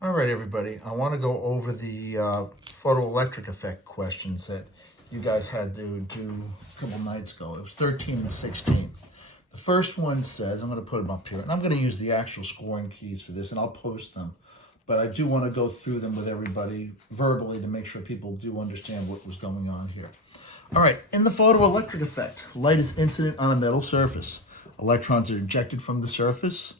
All right, everybody. I want to go over the photoelectric effect questions that you guys had to do a couple nights ago. It was 13 and 16. The first one says, I'm going to put them up here, and I'm going to use the actual scoring keys for this, and I'll post them. But I do want to go through them with everybody verbally to make sure people do understand what was going on here. All right, in the photoelectric effect, light is incident on a metal surface. Electrons are ejected from the surface,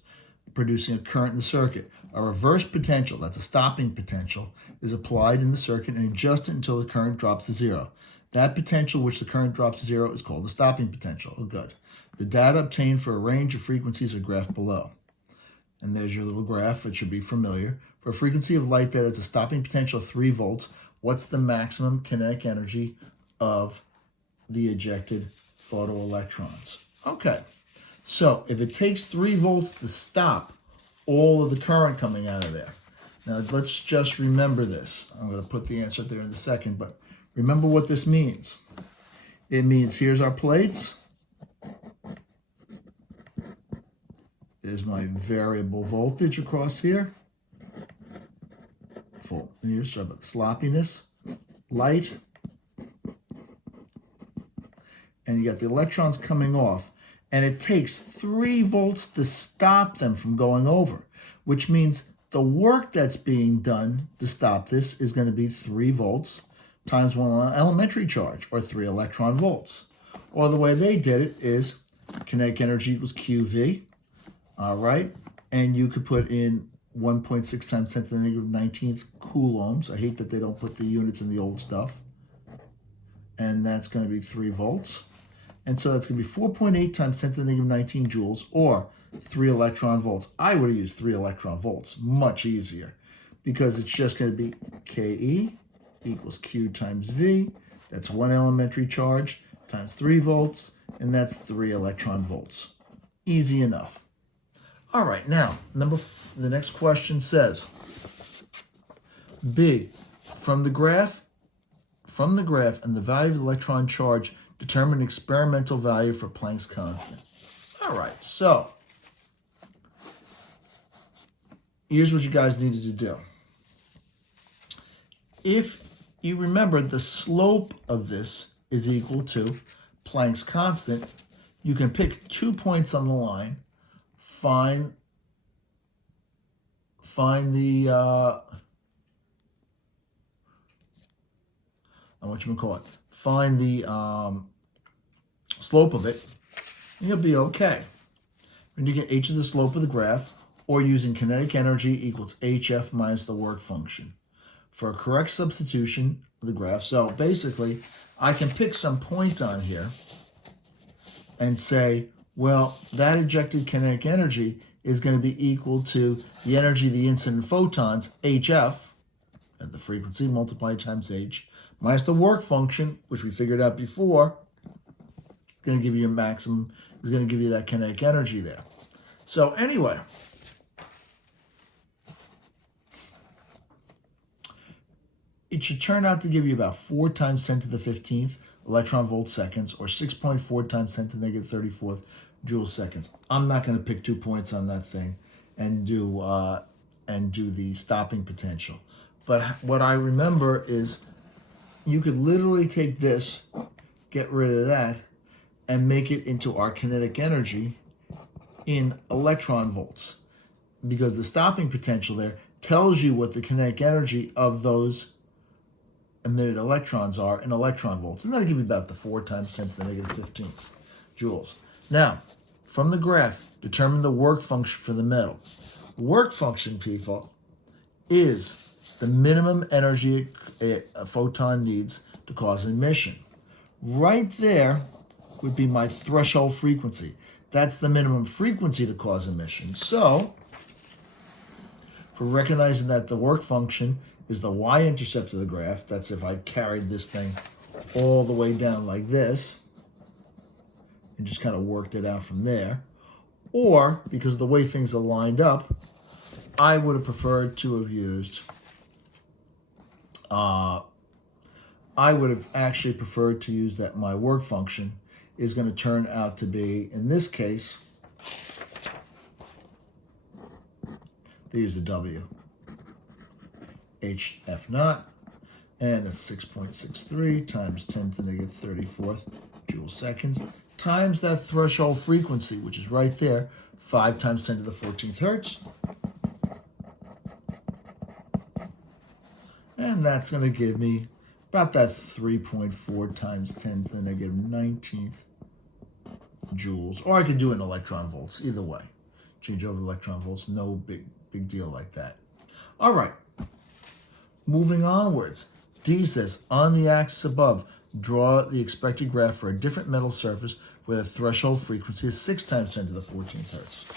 producing a current in the circuit. A reverse potential, that's a stopping potential, is applied in the circuit and adjusted until the current drops to zero. That potential which the current drops to zero is called the stopping potential. Oh, good. The data obtained for a range of frequencies are graphed below. And there's your little graph. It should be familiar. For a frequency of light that has a stopping potential of 3 volts, what's the maximum kinetic energy of the ejected photoelectrons? Okay. So if it takes 3 volts to stop all of the current coming out of there. Now let's just remember this. I'm going to put the answer there in a second, but remember what this means. It means here's our plates. There's my variable voltage across here. Full. Here's sorry about the sloppiness. Light. And you got the electrons coming off. And it takes 3 volts to stop them from going over, which means the work that's being done to stop this is going to be 3 volts times 1 elementary charge, or 3 electron volts. Or the way they did it is kinetic energy equals QV, all right? And you could put in 1.6 times 10 to the negative 19th coulombs. I hate that they don't put the units in the old stuff. And that's going to be 3 volts. And so that's going to be 4.8 times 10 to the negative 19 joules, or 3 electron volts. I would have used 3 electron volts, much easier, because it's just going to be KE equals Q times V. That's 1 elementary charge times 3 volts, and that's 3 electron volts. Easy enough. All right, now, the next question says, B, from the graph and the value of the electron charge, determine experimental value for Planck's constant. All right, so here's what you guys needed to do. If you remember, the slope of this is equal to Planck's constant, you can pick 2 points on the line, find the find the slope of it, and you'll be okay. And you get h is the slope of the graph, or using kinetic energy equals hf minus the work function for a correct substitution of the graph. So basically, I can pick some point on here and say, well, that ejected kinetic energy is going to be equal to the energy of the incident photons, hf, at the frequency multiplied times h, minus the work function, which we figured out before, going to give you a maximum, is going to give you that kinetic energy there. So anyway, it should turn out to give you about 4 times 10 to the 15th electron volt seconds, or 6.4 times 10 to the negative 34th joule seconds. I'm not going to pick 2 points on that thing and do the stopping potential. But what I remember is you could literally take this, get rid of that, and make it into our kinetic energy in electron volts, because the stopping potential there tells you what the kinetic energy of those emitted electrons are in electron volts. And that'll give you about the 4 times 10 to the negative 15th joules. Now, from the graph, determine the work function for the metal. Work function, people, is the minimum energy a photon needs to cause emission. Right there would be my threshold frequency. That's the minimum frequency to cause emission. So, for recognizing that the work function is the y-intercept of the graph, that's if I carried this thing all the way down like this and just kind of worked it out from there, or because of the way things are lined up, I would have preferred to have used, I would have actually preferred to use that my work function is going to turn out to be, in this case, they use a W. HF naught, and that's 6.63 times 10 to the negative 34th joule seconds, times that threshold frequency, which is right there, 5 times 10 to the 14th hertz. And that's going to give me about that 3.4 times 10 to the negative 19th joules. Or I could do it in electron volts, either way. Change over to electron volts, no big deal like that. All right, moving onwards. D says, on the axis above, draw the expected graph for a different metal surface where the threshold frequency is 6 times 10 to the 14th hertz.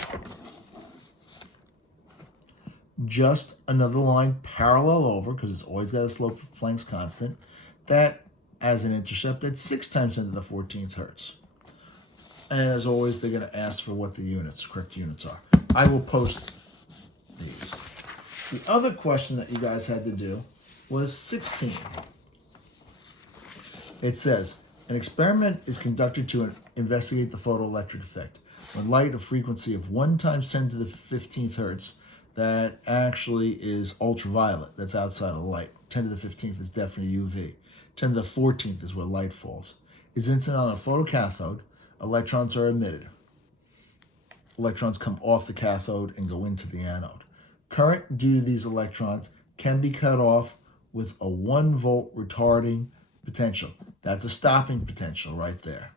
Just another line parallel over, because it's always got a slope of Planck's constant, that as an intercept at 6 times 10 to the 14th hertz. And as always, they're going to ask for what the correct units are. I will post these. The other question that you guys had to do was 16. It says, an experiment is conducted to investigate the photoelectric effect. When light of frequency of 1 times 10 to the 15th hertz, that actually is ultraviolet. That's outside of light. 10 to the 15th is definitely UV. 10 to the 14th is where light falls. Is incident on a photocathode, electrons are emitted. Electrons come off the cathode and go into the anode. Current due to these electrons can be cut off with a 1 volt retarding potential. That's a stopping potential right there.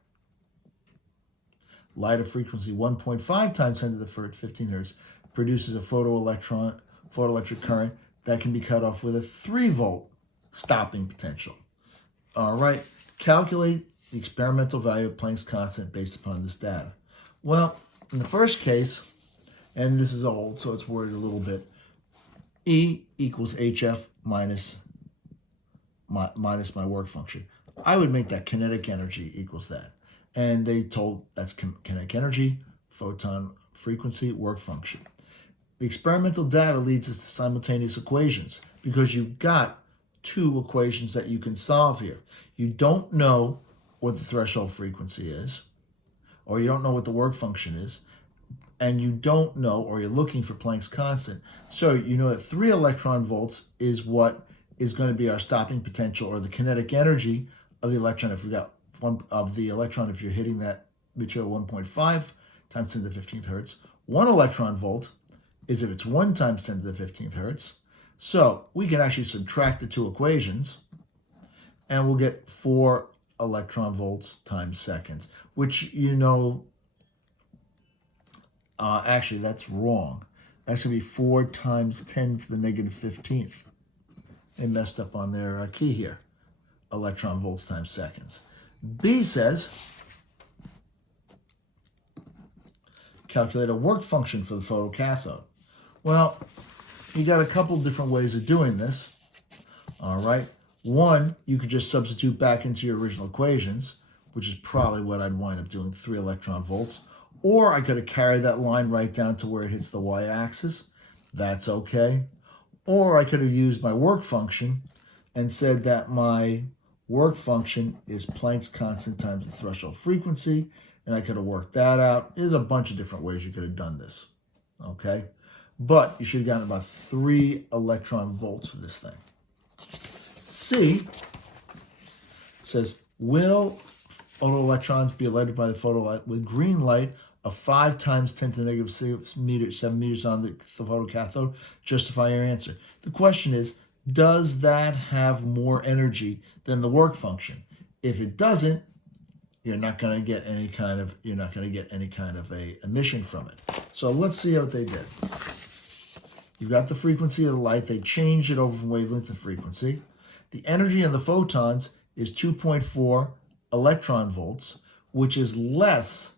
Light of frequency 1.5 times 10 to the 15 hertz produces a photoelectric current that can be cut off with a 3 volt stopping potential. All right, calculate the experimental value of Planck's constant based upon this data. Well, in the first case, and this is old, so it's worded a little bit, E equals HF minus my work function. I would make that kinetic energy equals that. And they told that's kinetic energy, photon frequency, work function. The experimental data leads us to simultaneous equations because you've got 2 equations that you can solve here. You don't know what the threshold frequency is, or you don't know what the work function is, and you don't know, or you're looking for Planck's constant. So you know that 3 electron volts is what is going to be our stopping potential, or the kinetic energy of the electron. If we got one of the electron, if you're hitting that material 1.5 times 10 to the 15th hertz, 1 electron volt is if it's 1 times 10 to the 15th hertz. So we can actually subtract the 2 equations, and we'll get 4 electron volts times seconds, which you know, actually that's wrong. That's going to be 4 times 10 to the negative 15th. They messed up on their key here. Electron volts times seconds. B says, calculate a work function for the photocathode. Well, you got a couple different ways of doing this. All right. One, you could just substitute back into your original equations, which is probably what I'd wind up doing, 3 electron volts. Or I could have carried that line right down to where it hits the y-axis. That's okay. Or I could have used my work function and said that my work function is Planck's constant times the threshold frequency, and I could have worked that out. There's a bunch of different ways you could have done this, okay? But you should have gotten about 3 electron volts for this thing. C says, will photoelectrons be elected by the photolight with green light of 5 times 10 to the negative 7 meters on the photocathode? Justify your answer. The question is, does that have more energy than the work function? If it doesn't, you're not going to get any kind of a emission from it. So let's see what they did. You've got the frequency of the light. They changed it over from wavelength to frequency. The energy in the photons is 2.4 electron volts, which is less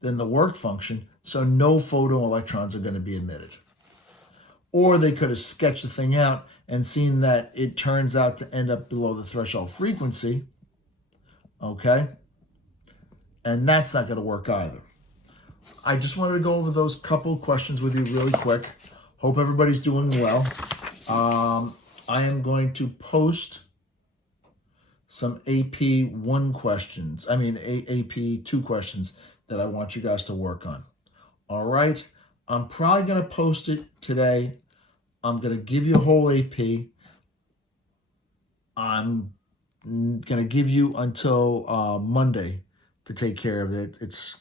than the work function, so no photoelectrons are going to be emitted. Or they could have sketched the thing out and seen that it turns out to end up below the threshold frequency, okay? And that's not going to work either. I just wanted to go over those couple questions with you really quick. Hope everybody's doing well. I am going to post some AP 1 questions, AP 2 questions that I want you guys to work on. All right? I'm probably going to post it today I'm going to give you a whole AP. I'm going to give you until Monday to take care of it. It's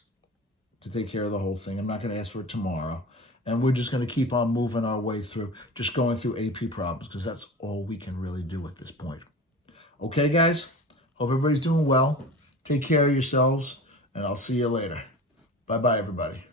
to take care of the whole thing. I'm not going to ask for it tomorrow. And we're just going to keep on moving our way through, just going through AP problems, because that's all we can really do at this point. Okay, guys? Hope everybody's doing well. Take care of yourselves, and I'll see you later. Bye-bye, everybody.